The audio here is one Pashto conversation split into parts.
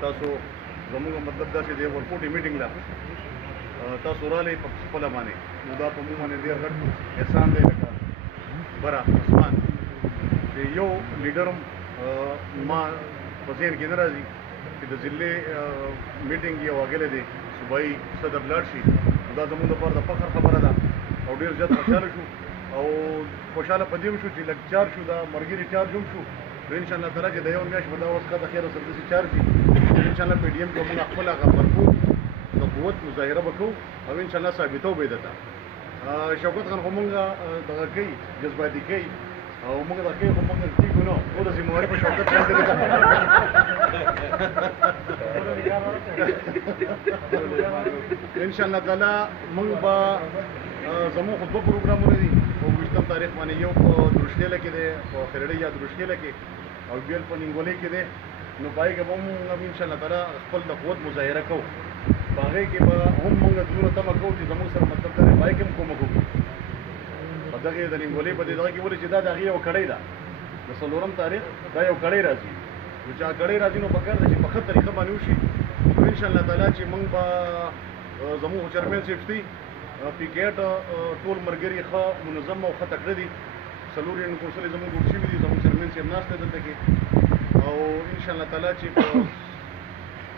تاسو زموږ مطلب دا چې دی ورکوټي میټینګ لا تاسو رالی په خپل باندې نو دا په موږ باندې ډېر غټ احسان دی لکه برا عثمان چې یو لیډرم ما په ذهن کې نه راځي چې د ضلع میټینګ یو اغلی دی صوبایي صدر لاړ شي دا زموږ لپاره د فخر خبره ده او ډېر زیات خوشحاله شو او خوشحاله په دې شو چې لږ چارج شو دا مرګري چارج هم شو نو انشاءالله تعالی چې د یو میاشت په دا وخت د خیره سره داسې چارج وي انشاءالله پی ډي ایم کې موږ خپل هغه مرکوز د قوت مظاهره به کوو او انشاءالله ثابتو به یې درته شوکت خان خو موږ دغه کوي جذباتي کوي او موږ دا کوي خو موږ ټیکو نو خو د ذمهواري په شوکت باندې انشاءالله تعالی موږ به زموږ خو دوه پروګرامونه دي په 20 تاریخ باندې یو په دروشکیله کې دی په خیرړۍ یا دروشکیله کې او بل په نیمګولۍ کې دی نو په هغې کې به موږ انشاءالله تعالی خپل د قوت مظاهره کوو په هغې کې به هم موږ زړونه تمه کوو چې زموږ سره مطلب دا دی په هغې کې هم کومک وکړو په دغې د نیمګولۍ په دې دغه کې ولې چې دا د هغې یو کړۍ ده د 4 تاریخ دا یو کړۍ راځي نو چې هغه کړۍ راځي نو پکار ده چې په ښه طریقه باندې وشي نو انشاءالله تعالی چې موږ به زموږ چیرمین صاحب دي پیکیټ ټول ملګري ښه منظم او ښه تکړه دي 4 کورسلې زموږ جوړ شوي دي زموږ چیرمین صاحب ناست دی دلته کې او انشاءالله تعالی چې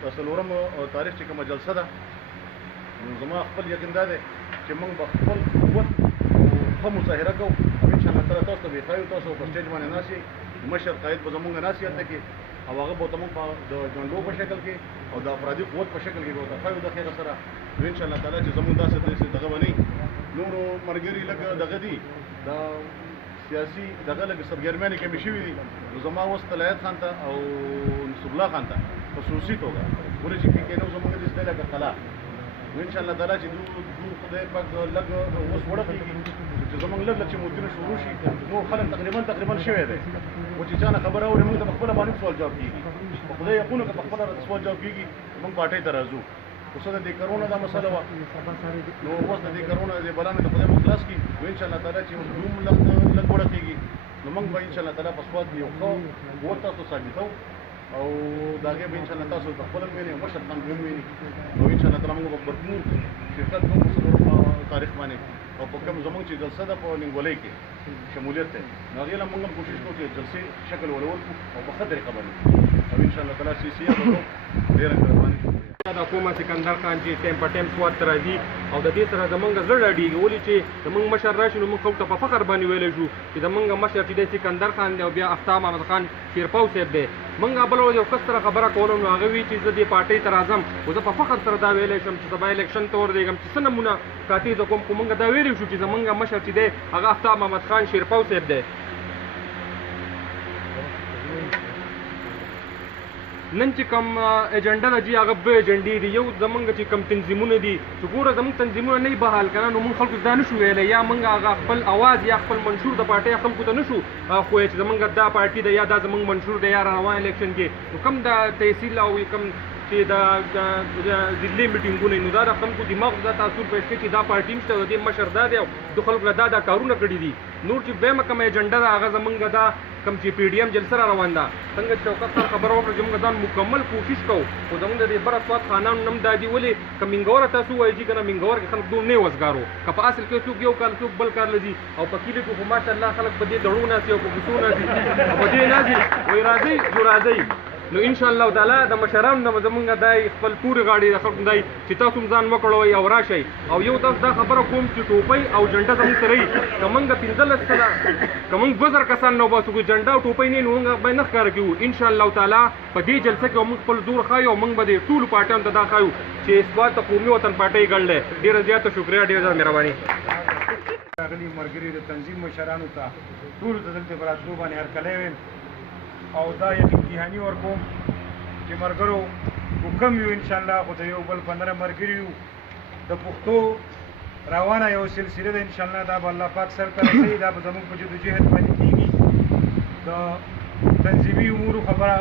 په 4 تاریخ چې کومه جلسه ده نو زما خپل یقین دا دی چې موږ به خپل قوت ښه مظاهره کوو او انشاءالله تعالی تاسو ته به ښایو تاسو په سټیج باندې ناست یئ مشر قاید به زموږ ناست هلته کې او هغه به ورته موږ د جنډو په شکل کې او د افرادي قوت په شکل کې به ورته ښایو د خیره سره نو انشاءالله تعالی چې زموږ داسې دغه به نه وي نورو ملګري لږ دغه دي د سیاسي دغه لږ سرګرمیانې کمې شوي دي نو زما اوس طلایت خان ته او نصرالله الله خان ته خصوصي توګه ولې چې پی کې نو زموږ د ستی لکه قلا نو انشاءالله تعالی چې دو خدای پاک لږ اوس وړقېږي چې زموږ لږ لږ چې مودونه شروع شي نور خلک تقریبا شوی دی و چې چا نه خبره اوري موږ ته په خپله باندې سوال جواب کېږي په خدای یقینو که په خپله راته سوال جواب کېږي موږ پارټۍ ته راځو اوس د دې کرونا دا مسله وه نو اوس د دې کرونا د بلا نه د خدای موږ خلاص کړي نو انشاءالله تعالی چې اوس دوم لږ وړقېږي نو موږ به انشاءالله تعالی په سواد کې یو ښه قوت تاسو ثابتو او د هغې به انشاءالله تاسو د خپل هم وینئ او مشر خان به هم ویني نو انشاءالله تعالی موږ به بهترین شرکت کوو په 4 تاریخ باندې او په کوم زموږ چې جلسه ده په نیمګولۍ کې شمولیت دی نو هغې له موږ هم کوشش کوو چې جلسې شکل ولول کړو او په ښه طریقه باندې او انشاءالله تعالی سیاسي به کوو ډېره مهرباني د حکومت سکندر خان چې ټایم په ټایم سواد ته راځي او د دې سره زمونږ زړه ډاډېږي ولې چې زمونږ مشر راشي نو موږ خلکو ته په فخر باندې ویلی شو چې زمونږ مشر چې دی سکندر خان دی او بیا افتاب محمد خان شیرپاو صاحب دی موږ بل ورځ یو کس سره خبره کولم نو هغه وایي چې زه دې پارټۍ ته راځم خو زه په فخر سره دا ویلی شم چې سبا الیکشن ته ورځېږم چې څه نمونه کاټې زه کوم خو موږ دا ویلی شو چې زمونږ مشر چې دی هغه افتاب محمد خان شیرپاو صاحب دی نن چې کوم ایجنډا ده جي هغه به ایجنډې دي یو زمونږ چې کوم تنظیمونه دي چې ګوره زمونږ تنظیمونه نه بحال که نه نو موږ خلکو دا نشو ویلی یا موږ هغه خپل اواز یا خپل منشور د پارټۍ خلکو ته نشو ښویی چې زمونږ دا پارټي ده یا دا زمونږ منشور ده یا روان الیکشن کې نو کوم د تحصیل او کوم چې د ضلعي میټینګونه نو دا د خلکو دماغ دا تاثر پیش کوي چې دا پارټي نشته د دې مشر دا دی او د خلکو نه دا کارونه کړي دي نور چې دویمه کومه ایجنډا ده هغه زمونږ دا کوم چې پی ډي ایم جلسه را روان ده څنګه چې شوکت صاحب خبره وکړه چې موږ ځان مکمل کوشش کوو خو زموږ د دې بره سواد خانانو نوم دا دي ولې که منګوره تاسو وایي چې که نه منګور کې خلک دوم نه وزګارو که په اصل کې څوک یو کال څوک بل کار لځي او په کلي کې خو ماشاءالله خلک په دې دړو ناستي او په کوڅو ناستي او په دې ناستي وایي راځئ جو راځئ نو انشاءالله تعالی د مشرانو نه زمونږ دا خپل پورې غاړې د خلکو دی چې تاسو هم ځان وکړوئ او راشئ او یو تاسو دا خبره کوم چې ټوپۍ او جنډه زموږ سره وي که موږ 15 سره که موږ 2000 کسان نه وباسو که جنډه او ټوپۍ نه وي نو موږ به نه ښکاره کوو انشاءالله تعالی په دې جلسه کې موږ خپل زور ښایو او موږ به د ټولو پارټیانو ته دا ښایو چې اثبات د قومي وطن پارټۍ ګډ دی ډېره زیاته شکریه ډېره زیاته مهرباني راغلي ملګري د تنظیم مشرانو ته ټولو ته دلته په راتلو باندې هرکلی ویم او دا یقین جهاني ورکوم چې ملګرو خو کم یو انشاءالله خو د یو بل په نره ملګري یو د پښتو روانه یو سلسله ده انشاءالله دا به الله پاک سر ته رسوي دا به زموږ په جدوجهد باندې کېږي د تنظیمي امورو خبره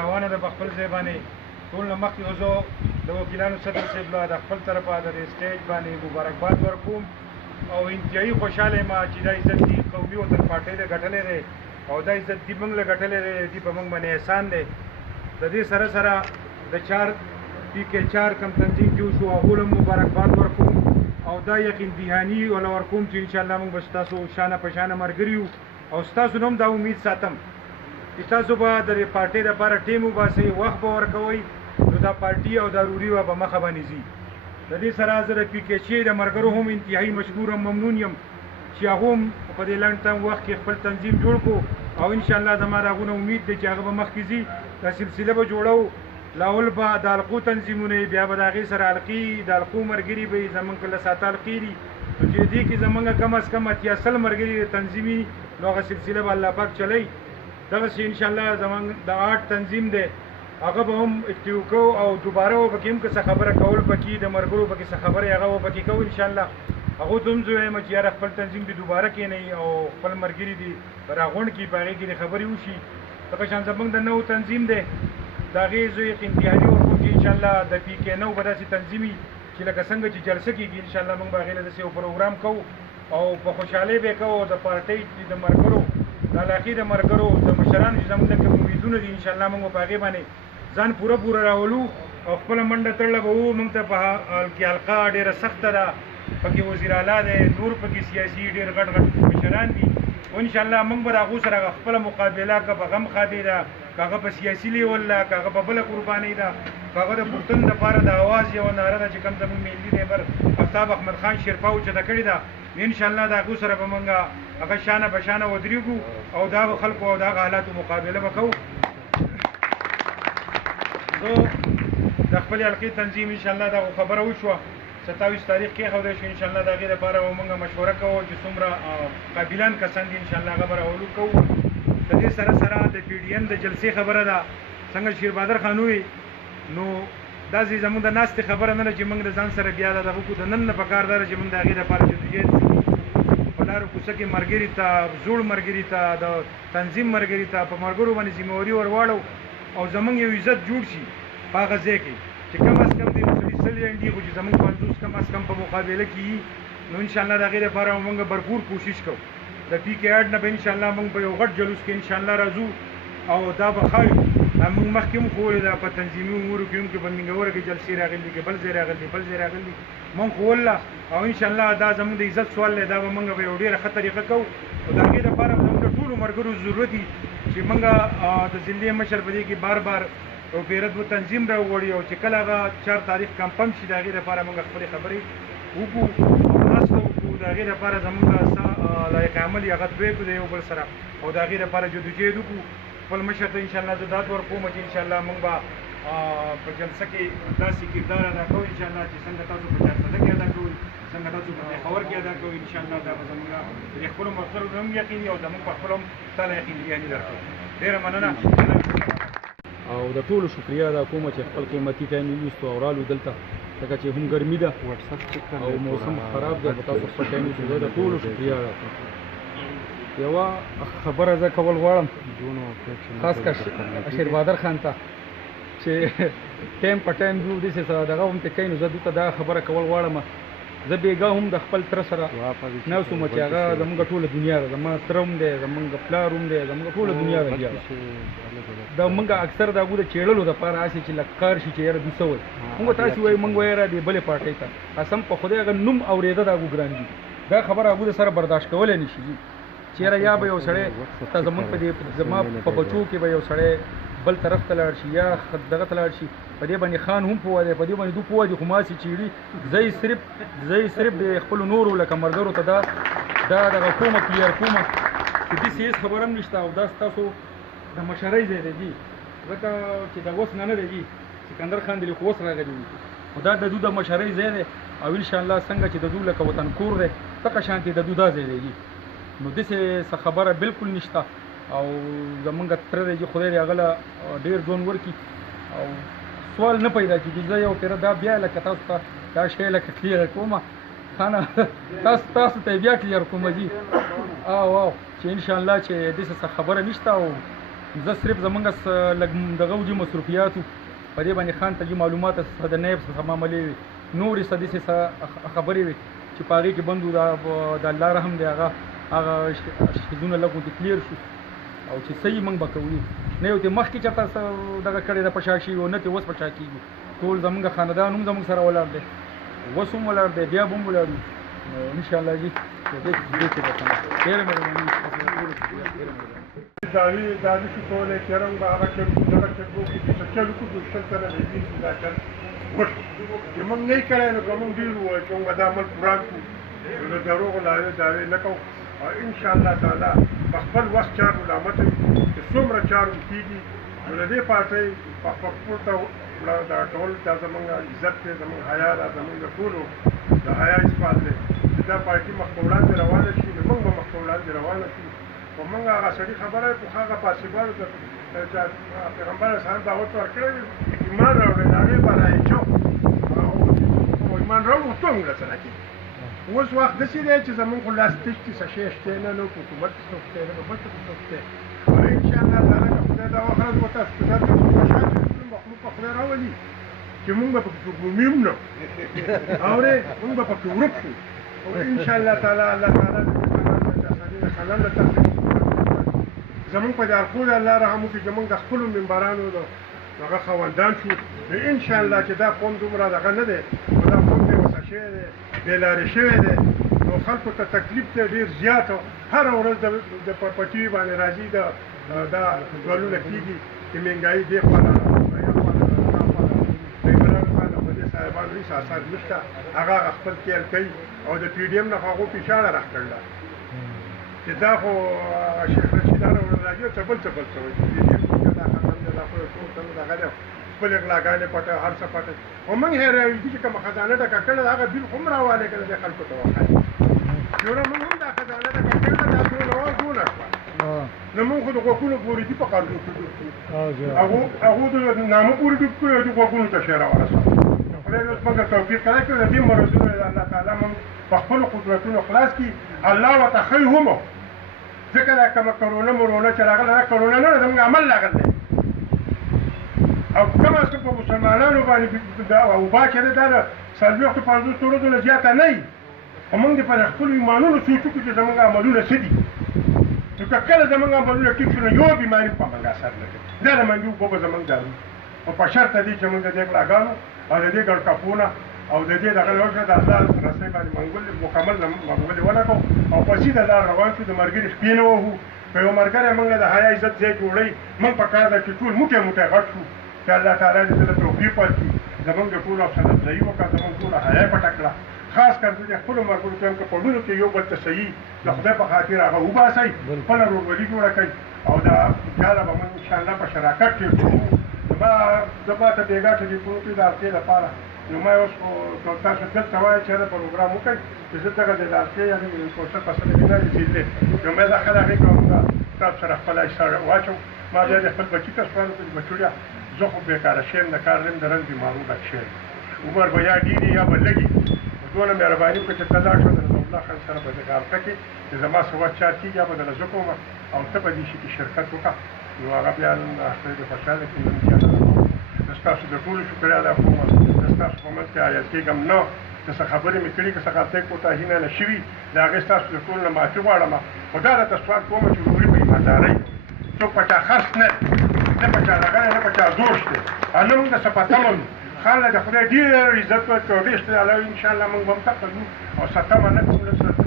روانه ده په خپل ځای باندې ټول نه مخکې خو زه د وکیلانو صدر صاحب له د خپل طرفه د دې سټیج باندې مبارکباد ورکوم او انتهایي خوشحاله یم چې دا عزت دي قومي وطن پارټۍ له ګټلی دی او دا عزت دي موږ له ګټلی دی دي په موږ باندې احسان دی د دې سره سره د 4 PK4 کم تنظیم جوړ شو هغو له مبارکباد ورکوم او دا یقین دهاني ولا ورکوم چې انشاءالله موږ به ستاسو شانه په شانه ملګري یو او ستاسو نه هم دا امید ساتم چې تاسو به د دې پارټۍ دپاره ټیم وباسئ وخت به ورکوئ نو دا پارټي او دا روري به په مخه باندې ځي د دې سره زه د PK6 د ملګرو هم انتهایي مشکور هم ممنون یم چې هغه هم په دې لنډ ټایم وخت کې خپل تنظیم جوړ کړو او انشاءالله زما د هغو نه امید دی چې هغه به مخکې ځي دا سلسله به جوړو لاول به د حلقو تنظیمونه بیا به د هغې سره حلقې د حلقو ملګري به زمونږ کله ساته حلقې دي نو چې دې کې زمونږ کم از کم 80 ملګري تنظیمي نو هغه سلسله به الله پاک چلی دغسې انشاءالله زمونږ د 8 تنظیم دی هغه به هم اکټیو کوو او دوباره به پکې هم که څه خبره کول پکې د ملګرو پکې څه خبرې هغه به پکې کوو انشاءالله هغو ته هم زه وایم چې یاره خپل تنظیم دې دوباره کښېنئ او خپل ملګري دې راغونډ کړي په هغې کې دې خبرې وشي دغه شان زمونږ د نوو تنظیم دی د هغې زه یقین دهاني ورکوم چې انشاءالله د PK9 به داسې تنظیم وي چې لکه څنګه چې جلسه کېږي انشاءالله موږ به هغې له داسې یو پروګرام کوو او په خوشحالۍ به یې کوو د پارټۍ د ملګرو د علاقې د ملګرو د مشرانو چې زموږ د کوم امیدونه دي انشاءالله موږ به په هغې باندې ځان پوره راولو او خپله منډه تړله به وو موږ ته په حال کې حلقه ډېره سخته ده پکې وزیر اعلی دی نور پکې سیاسي ډېر غټ مشران دي او انشاءالله موږ به د هغو سره خپله مقابله که په غم خادي ده که هغه په سیاسي لیول ده که هغه په بله قربانۍ ده که هغه د پښتون دپاره د اواز یوه ناره ده چې کوم زموږ ملي رهبر آفتاب احمد خان شیرپا اوچته کړې ده انشاءالله د هغو سره به موږ هغه شانه په شانه ودرېږو او د هغو خلکو او د هغه حالاتو مقابله به کوو زه د خپلې حلقې تنظیم انشاءالله دغه خبره وشوه 27 تاریخ کېښودی شو انشاءالله د هغې دپاره به موږ مشوره کوو چې څومره قابلان کسان دي انشاءالله هغه به راولو کوو د دې سره سره د PDN د جلسې خبره ده څنګه شیربهادر خان ووي نو داسې زموږ د ناستې خبره نه ده چې موږ د ځان سره بیا د دغه کو د نن نه پکار ده چې موږ د هغې دپاره جدوجهد په لارو کوڅه کې ملګري ته زوړ ملګري ته د تنظیم ملګري ته په ملګرو باندې ذمهواري ورواړو او زموږ یو عزت جوړ شي په هغه ځای کې چې کم از کم د یو سړي 100 ډنډې خو چې زموږ 50 کم از کم په مقابله کې وي نو انشاءالله د هغې دپاره موږ برپور کوشش کوو د PK8 نه به انشاءالله موږ په یو غټ جلوس کې انشاءالله راځو او دا به ښایو موږ مخکې هم ښوولې ده په تنظیمي امورو کې هم کې په منګوره کې جلسې راغلي کې بل ځای راغلي بل ځای راغلي موږ ښووله او انشاءالله دا زموږ د عزت سوال دی دا به موږ په یو ډېره ښه طریقه کوو او د هغې دپاره زموږ د ټولو ملګرو ضرورت دي چې موږ د ضلعې مشر په دې کې بار بار او پیرد و تنظیم راوغواړي او چې کله هغه 4 تاریخ کمپم شي د هغې دپاره موږ خپلې خبرې وکړو او ناسته وکړو د هغې دپاره زموږ لایق عمل یې هغه دوی کړو د یو بل سره او د هغې دپاره جدوجهد وکړو خپل مشر ته انشاءالله زه داد ورکوم چې انشاءالله موږ به په جلسه کې داسې کردار ادا کوو انشاءالله چې څنګه تاسو په چارسده کې ادا کوئ څنګه تاسو په پېښور کې ادا کوئ انشاءالله دا به زموږ د خپلو ملګرو هم یقین وي او زموږ په خپلو هم تاله یقین دهاني درکوو ډېره مننه او د ټولو شکریا ادا کوم چې خپل قیمتي ټایم یې ویستو او رالو دلته ځکه چې هم ګرمي ده او موسم خراب دی تاسو خپل ټایم یې د ټولو شکریا ادا کوم یوه خبره زه کول غواړم خاص کر شیربهادر خان ته چې ټایم په ټایم جو داسې دغه هم ته کوي نو زه دلته دا خبره کول غواړم زه بېګا هم د خپل تره سره ناست وم چې هغه زموږ ټوله دنیا ده زما تره هم دی زموږ پلار هم دی زموږ ټوله دنیا ده بیا د موږ اکثر د هغو د چېړلو دپاره هسې چې لږ کار شي چې یاره دوی څه وایي موږ تاسې وایي موږ وایه را دې بلې پارټۍ ته قسم په خدای هغه نوم اورېده د هغو ګران دي دا خبره هغو د سره برداشت کولی نه شي چې یاره یا به یو سړی ته زموږ په دې زما په بچو کې به یو سړی بل طرف ته لاړ شي یا دغه ته لاړ شي په دې باندې خان هم پوه دی په دې باندې دو پوه دي خو ماسې چیړي زه یې صرف د خپلو نورو لکه ملګرو ته دا دغه کومه کلیر کومه چې داسې هېڅ خبره هم نشته او دا ستاسو د مشرۍ ځای دی جي ځکه چې د اوس نه دی جي سکندر خان دلې خو اوس راغلی وي خو دا د دو د مشرۍ ځای دی او انشاءالله څنګه چې د دو لکه وطن کور دی دغه شانتې د دو دا ځای دی جي نو داسې څه خبره بالکل نشته او زمونږ تره دی چې خدای دې هغه له ډېر ژوند ورکړي او سوال نه پیدا کېږي زه یو پیره دا بیا لکه تاسو ته دا شی لکه کلیر کومه خانه تاسو ته بیا کلیر کومه جي او چې انشاءالله چې داسې څه خبره نشته او زه صرف زمونږ لږ دغه جي مصروفیاتو په دې باندې خان ته جي معلومات د نایب څخه معاملې وي نورې څه داسې څه خبرې وي چې په هغې کې بند وو د الله رحم دی هغه شیزونه لږ ورته کلیر شو او چې صحیح موږ به کوو نه یو ته مخکې چېرته دغه کړې ده په شا شي او نه ته اوس په شا کېږو ټول زمونږ خاندان هم زمونږ سره ولاړ دی اوس هم ولاړ دی بیا به هم ولاړ یو نو انشاءالله جي دې کې به ډېره مهرباني دعوی دعوی شو کولی چې رنګ به هغه چل دغه چلو کې چې چلو کو د شل سره د دې دا چل وښ چې موږ نه کړای نو کوم ډیر وای چې موږ دا عمل پورا کړو نو دروغ لا دعوی نه کوو او ان شاء الله تعالی په خپل وخت چارو علامت چې څومره چارو کیږي نو د دې پارټۍ په خپل ته دا ټول دا زمونږ عزت دی زمونږ حیا ده زمونږ ټولو د حیا اثبات دی چې دا پارټي مخ په وړاندې روانه شي نو موږ به مخ په وړاندې روانه شو خو موږ هغه سړي خبره خو هغه پاسبانو ته پیغمبر اسلام دعوت ورکړی ایمان راوړی د هغې به رایچو او ایمان راوړو څو موږ سره کېږي اوس وخت داسې دی چې زمونږ خو لاس تش کې څه شی شته نه نو حکومت څوک دی نه بل څوک دی او انشاءالله تعالی که خدای دا وخت ورته دا مخلوق په خدای راولي چې موږ به پکې ګومیم نه اورې موږ به پکې ورک شو او انشاءالله تعالی الله تعالی خلل ته زمون په دار خو الله رحم وکړي زمون د خپل منبرانو دغه خواندان شو ان شاء الله چې دا قوم دومره دغه نه دی دا قوم دې وسه دی بلارې شوی دی نو خلکو ته تکلیف دی ډیر زیات هر ورځ د پټي باندې راځي دا ګلونه کیږي چې منګای دی په صاحبانو هیڅ اساس نشته هغه خپل کېل کوي او د پی ډي ایم نه هغه پیشاړه راکړل چې دا خو شیخ رشید راځي څه بل کوي دا الحمدلله خو ټول څنګه دغه ده خپل غلاګانې پټه هر څه پټه او موږ هېروي چې کوم خزانه ډکه کړې هغه بیل هم راواله کړه د خلکو ته وخایي یوه موږ هم دا خزانه ډکه کړې دا ټول وګونه نو موږ خو د غوږونو پورې دي په قرضو کې هغه د نامه پورې ډوب کړی د غوږونو ته شعر ورسوه خدای اوس موږ توفیق راکړي د دې مرزونه الله تعالی موږ په خپل قدرتونو خلاص کړي الله ورته ښیي هم ځکه دا کومه کرونا چې راغله دا کرونا نه ده زموږ عمل راغلی او کم از کم په مسلمانانو باندې دا وبا چې ده دا د څلوېښتو پنځوسو ورځو نه زیاته نه وي خو موږ دې په خپلو ایمانونو سوچ وکړو چې زموږ عملونه څه دي نو که کله زموږ عملونه ټیک شو نو یوه بیماري په موږ اثر نه کوي دا د منګي اوبه به زموږ دارو او په شرطه دي چې موږ د دې غلاګانو او د دې ګړکپونه او د دې دغه لوښه د الله رسۍ باندې مکمل منګولې ولګو او په سیده لار روان شو د ملګري شپې نه وهو په یو ملګری موږ د حیا عزت ځای جوړوي موږ په کار ده چې ټول موټی موټی غټ شو چې الله تعالی دې ته توفیق ورکړي زموږ د ټولو افسانه ځایي وکړه زموږ ټوله حیا پټه کړه خاص کر د خپلو ملګرو ته هم که په ډلو کې یو بل ته صحیح د خدای په خاطر هغه وباسئ خپله ورورولي جوړه کړئ او دا چاره به موږ انشاءالله په شراکت کې کوو زما ته بېګاټه دي پروتې د اړتې لپاره نو ما اوس خو تاسو دلته وایئ چې دا پروګرام وکړئ چې زه دغه د اړتې یعنې کوشش په سره نه رسېدلی نو ما دا خل هغې کوم تاسو سره خپله اشاره واچوم ما بیا د خپل بچي ته سوال وکړو چې بچوړیا زه خو بېکاره شویم د کار نیم د رنګ بیمارو ډک شوی عمر به یا ډېرې یا به لږي دونه مهرباني وکړه چې ته لاړ شو د رضاالله خان سره به دغه حلقه کې چې زما څه وخت چار کېږي یا به دله زه کوم او ته به دې شي کې شرکت وکړه نو هغه بیا نن خدای دې خوشحاله کړي نن زیاته زه ستاسو د ټولو شکریا ادا کوم زه ستاسو په منځ کې عایت کېږم نه که څه خبرې مې کړي که څه غلطۍ کوتاهي نه شوي د هغې ستاسو د ټولو نه معافي غواړم خو دا راته سوال کوم چې وروړي په ایماندارۍ څوک په چا خرڅ نه دی نه په چا لګنی نه په چا دوش دی او نه موږ د څه په تمه وي خان له د خدای ډېر عزت ورکړي او ډېر ستړی الله انشاءالله موږ به هم تقل وو او څه تمه نه کوو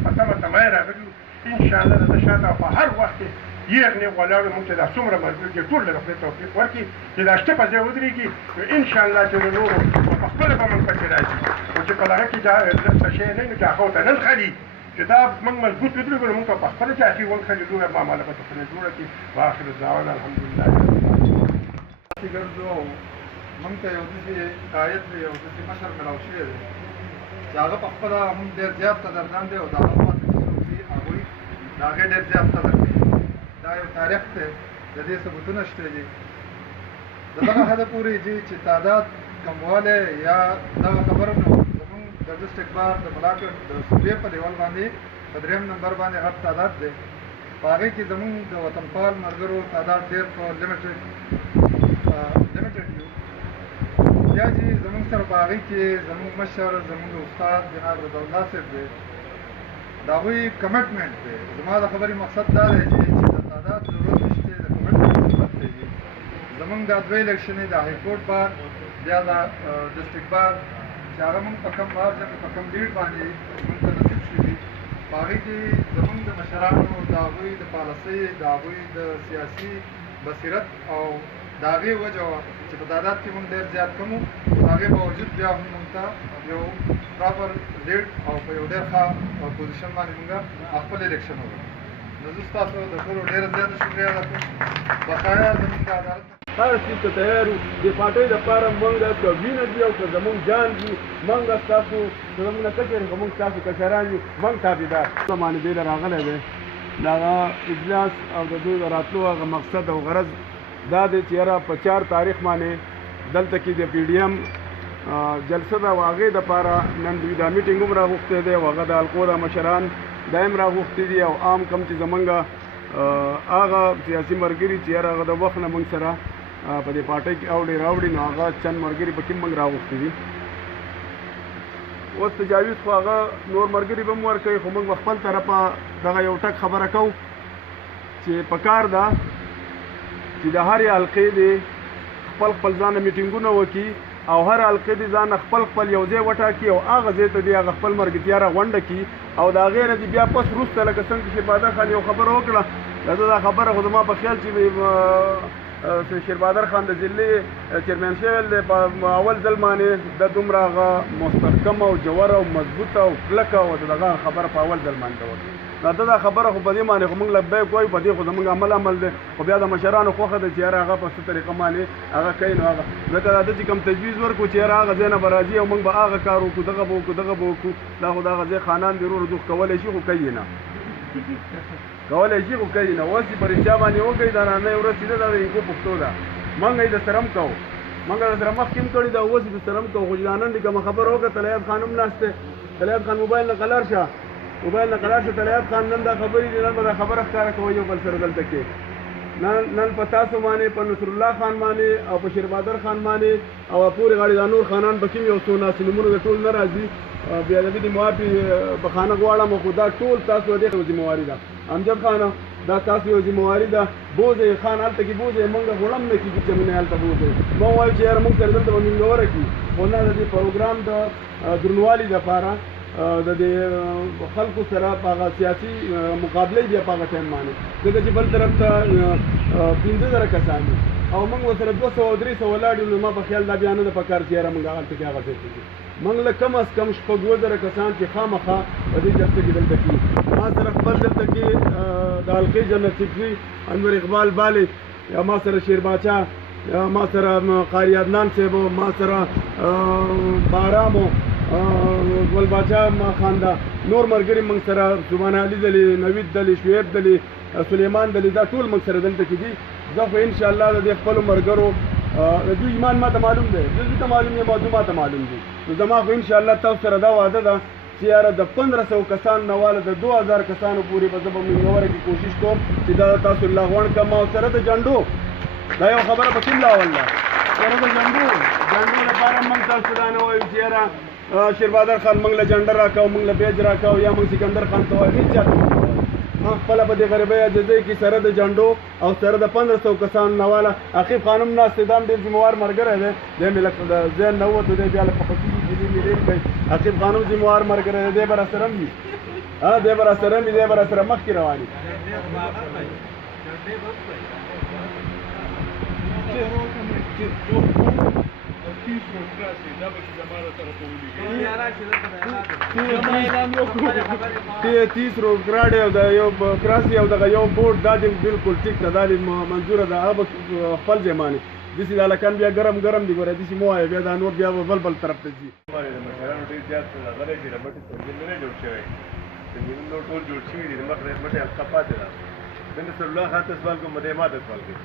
په تمه تمه یې راغلي یو انشاءالله د ده شاته په هر وخت کې یېغ نیغ ولاړو موږ چې دا څومره ملګري دي ټول له خدای توفیق ورکړي چې دا شته په ځای ودرېږي نو انشاءالله چې د نورو په خپله به موږ پکې راځي خو چې په دغه کې څه شی نه وي نو چې هغه ورته نن خلي چې دا موږ مضبوط ودرېږو نو موږ ته په خپله چاقي ونخلي دومره معامله به خدای جوړه کړي واخر دعوانا الحمدلله ګرځو موږ ته یو داسې آیت دی یو داسې مشر ملاو شوی دی چې هغه په خپله هم ډېر زیات قدردان دی او د هغه پاتې چې څوک دي هغوی د هغې ډېر زیات قدر کوي دا یو تاریخ دی د دې ثبوتونه شته دي د دغه حده پورې دي چې تعداد کموالی یا دغه خبره نه زموږ د ډسټرکټ بار د ملاکټ د صوبې په لیول باندې په 3 نمبر باندې غټ تعداد دی په هغې کې زموږ د وطنپال ملګرو تعداد ډېر په لیمیټډ یو بیا چې زموږ سره په هغې کې زموږ مشر زموږ استاد جناب رضاالله صاحب دی د هغوی کمټمنټ دی زما د خبرې مقصد دا دی چې د تعداد ضرورت نشته د کمټمنټ ضرورت دی زمونږ دا دوه الیکشن د های کورټ بار بیا د ډسټریکټ بار چې هغه موږ په کم مارجن په کم لیډ باندې موږ ته نصیب شوي په هغې کې زمونږ د مشرانو د هغوی د پالیسۍ د هغوی د سیاسي بصیرت او د هغې وجه وه چې په تعداد کې موږ ډېر زیات کم وو د هغې باوجود بیا هم موږ ته یو پراپر لیډ او په یو ډېر ښه پوزیشن باندې موږ خپل الیکشن وکړو نو زه ستاسو د ټولو ډېره زیاته شکریه ادا کوم بقایا زموږ د عدالت هر چیز ته تیار یو د پارټۍ دپاره موږ که وینه دي او که زموږ جان دي موږ ستاسو که زموږ نه کچېرې که موږ ستاسو کشران یو موږ تابعدار باندې دی له راغلی دی د هغه اجلاس او د دوی د راتلو هغه مقصد او غرض دا دی چې یاره په 4 تاریخ باندې دلته کې د پی ډي ایم جلسه ده او هغې دپاره نن دوی دا میټینګ هم راغوښتی دی او هغه د حلقو د مشران دا هم راغوښتي دي او عام کم چې زمونږ هغه سیاسي ملګري چې یاره هغه د وخت نه موږ سره په دې پارټۍ کې راوړي نو هغه چند ملګري پکې موږ راغوښتي دي اوس تجاویز خو هغه نور ملګري به هم ورکوي خو موږ په خپل طرفه دغه یو ټک خبره کوو چې پکار ده چې د هرې حلقې دې خپل ځانه میټینګونه وکړي او هر حلقې دې ځان خپل یو ځای وټاکي او هغه ځای ته دې هغه خپل ملګرتیا راغونډه کړي او د هغې نه دې بیا پس وروسته لکه څنګه چې شیربهادر خان یو خبره وکړه دا خبره خو زما په خیال چې شیربهادر خان د ضلعې چیرمن شوی دی په اول ځل باندې د دومره هغه مستحکمه او جوره او مضبوطه او کلکه او دغه خبره په اول ځل باندې وکړه نو دا خبره خو په دې باندې خو موږ لبیک وایو په دې خو زموږ عمل دی خو بیا د مشرانو خوښه ده چې یاره هغه په څه طریقه باندې هغه کوي نو هغه ځکه دا چې کوم تجویز ورکړو چې یاره هغه ځای نه به راځي او موږ به هغه کار وکړو دغه به وکړو دا خو د هغه ځای خانان دي ورور دوخ کولی شي خو کوي نه کولی شي خو کوي نه اوس یې په رښتیا باندې وکړئ دا نننۍ ورځ چې ده دا د اینکو پښتو ده موږ یې د سره هم کوو موږ د سره مخکې هم کړي ده اوس یې د سره هم کوو خو چې دا نن دې کومه خبره وکړه طلایب خان هم ناست دی طلایب خان موبایل نه قلار شه طلایب خان نن دا خبرې دي نن به دا خبره ښکاره کوئ یو بل سره دلته کې نن په تاسو باندې په نصر الله خان باندې او په شیربهادر خان باندې او پورې غاړې دا نور خانان به کوم یو څو ناسې نومونه د ټول نه راځي بیا د دې معافي بخانه غواړم خو دا ټول تاسو دې ذمہواري ده امجد خان دا تاسو یو ذمہواري ده بوزه خان هلته کې بوزه موږ غړم نه کېږي چې موږ هلته بوزه ما وایو چې یاره موږ سره دلته به منګوره کړي خو نه د دې پروګرام د درنوالي دپاره د دې خلکو سره په هغه سیاسي مقابله بیا په هغه ټایم باندې ځکه چې بل طرف ته 15,000 کسان دي او موږ ورسره 200 او 300 ولاړ یو نو ما په خیال دا بیا نه ده پکار چې یاره موږ هلته کې هغه ځای کړي موږ له کم از کم 2,000 کسان چې خامخا په دې جلسه کې دلته کړي ما سره خپل دلته کې د حلقې جنرال سیکرټري انور اقبال بالي یا ما سره شیر باچا یا ما سره قاری عدنان صاحب ما سره بارامو ګل باچا خاندا نور ملګري موږ سره زبان علي دلی نوید دلی شعیب دلی سلیمان دلی دا ټول موږ سره دلته کې دي زه خو انشاءالله د دې خپلو ملګرو د دوی ایمان ماته معلوم دی زه ته معلوم یم او دوی ماته معلوم دي نو زما خو انشاءالله تاسو سره دا وعده ده چې یاره د 1500 کسان نه واله د 2000 کسانو پورې به زه به منګوره کې کوشش کوم چې دا تاسو الله غونډ کړم او سره د جنډو دا یو خبره په کوم لاول ده سره د جنډو لپاره موږ تاسو دا نه وایو چې یاره شیربهادر خان موږ له جنډر راکاو موږ له بیج راکاو یا موږ سکندر خان ته وایو هېڅ چاته خپله په دې غریبۍ عجزۍ کې سره د جنډو او سره د 1500 کسانو نه واله عقیب خان هم ناست دی دا هم ډېر ذمهوار ملګری دی دی مې لکه د ذهن نه ووتو دی بیا لکه خفه کېږي چې دی مې ډېر کوي عقیب خان هم ذمهوار ملګری دی دی به راسره هم وي دی به راسره هم وي دی به راسره مخکې روان وي تیس روکراډ او د یو کراسي او دغه یو بورډ دا دې بالکل ټیک ده دا دې منظوره ده هغه خپل ځای باندې داسې د هلکان بیا ګرم دي ګوره داسې مه وایه بیا دا نور بیا به بل طرف ته ځي مشرانو ډېر زیات غلی چې د مټې تنظیم نه دی جوړ شوی تنظیمونه نور ټول جوړ شوي دي د مټې حلقه پاتې ده د نصر الله خان ته سوال کوم دی ما ته سوال کوي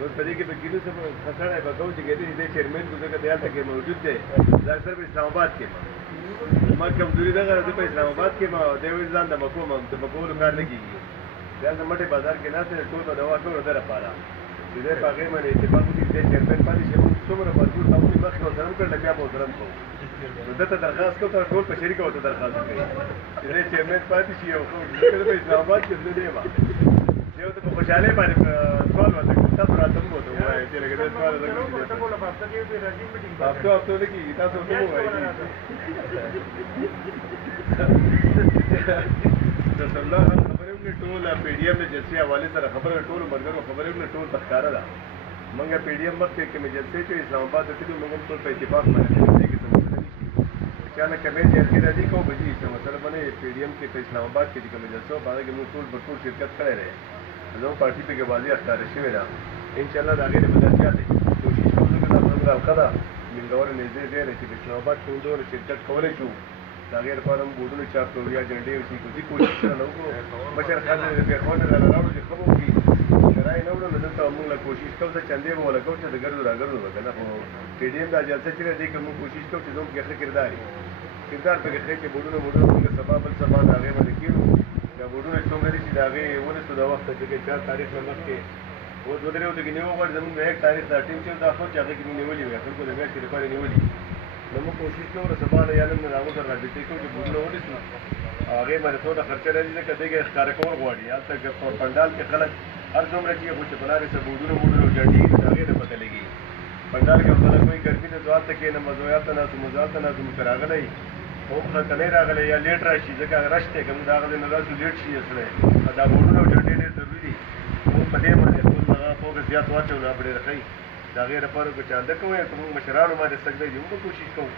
اوس په دې کې به ګیلو صاحب خسړی به کوم چې کېدای شي دی چیرمین کو ځکه دی هلته کې موجود دی دا اکثر په اسلام آباد کې ما کمزوري دغه زه په اسلام آباد کې ما دی وایي ځان د مکو د مکولو کار نه کېږي دی هلته مټې بازار کې ناست دی ټول به دوا ټول ده لپاره چې دی په هغې باندې اتفاق وکړي چې دی چیرمین پاتې شي موږ څومره مجبور تا ولې مخکې ورسره هم کړل بیا به ورسره هم کوو نو ده ته درخواست کوو ته ټول په شریکه ورته درخواست کوي چې دی چیرمین پاتې شي او ځکه زه په اسلام آباد کې زه نه یم یو ته په خوشحالۍ باندې سوال ورته کوم تاسو راته مو ته وایي چې لکه دې سوال هفتو هفتو نه کېږي تاسو ته مو وایي د الله خبرې ونه ټول پی ډي ایم د جلسې حواله سره خبره ټول مرګرو خبرې ونه ټول تخکاره ده منګه پی ډي ایم مخکې کې جلسې چې اسلام آباد ته تلو موږ ټول په اتفاق باندې دې کې څه مسله نشي چې نه کمې دې کې راځي کوم بجې چې مثلا باندې پی ډي ایم کې په اسلام آباد کې کوم جلسه باندې موږ ټول شرکت کړی دی نو پارټي په کې بازی اختیار شوی ده ان شاء الله دا غیر بدلتیا دي کوشش کوو چې دا پروګرام کړه منګور نه دې دې چې په اسلام آباد کې دوه شرکت کولای شو دا غیر فارم بودونه چاپ کړو یا جنډې وسی کوي کوشش نه وکړو بشر خان دې په خونه راوړو چې خبرو کې راي نه وړو نو ته موږ لا کوشش کوو چې چندې ولا کوو چې د ګرځو راګرځو کنه خو پی ډي ایم دا جلسه چې دې کوم کوشش کوو چې زموږ کې کردار په کې چې بودونه موږ سبب بل سبب هغه باندې کیو دا بودونه څنګه دي چې دا هغه ونه څه د وخت چې 4 تاریخ نه مخکې و دوه درې ورځې نیو غواړي زموږ د 1 تاریخ دا ټیم چې دا خو چې هغه کې نیولې وي خلکو د میاشتې لپاره نیولې نو موږ کوشش کوو سبا نه یا نن راغو سره راځي چې بودونه ونیسو هغه باندې څو خرچه راځي چې دغه ښکار کول غواړي هلته چې په پندال کې خلک هر څومره چې خو چې بلاره سره بودونه جړډي هغه نه پته لګي پندال کې خلک کوئی ګرمي د ځوان ته کې نه مزویات نه مزات نه متراغلې او خلک نه راغلي یا لیټ راشي ځکه راشته کوم دا غل نه راځي لیټ شي سره دا بودونه جړډي ډېر ضروري دي په دې باندې ټول هغه فوکس زیات واچو نه بډې راخي دا غیر لپاره کو چانده کوي کوم مشرانو باندې څنګه یو کوشش کوو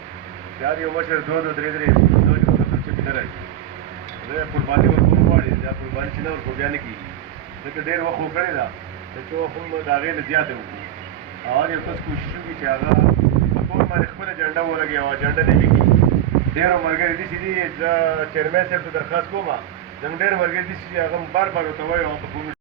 دا یو مشر دوه درې چې نه راځي دا قرباني ورکول غواړي دا قرباني چې نه ورکو بیا نه کېږي ځکه ډېر وخت وکړی دا چې وخت هم د هغې نه زیاته وکړي او هر یو کس کوشش وکړي چې هغه په ټول باندې خپله جنډه ولګي او جنډه نه لیکي ډېرو ملګري داسې دي زه چیرمین صاحب ته درخواست کوم زموږ ډېر ملګري داسې چې هغه بار ورته وایي او په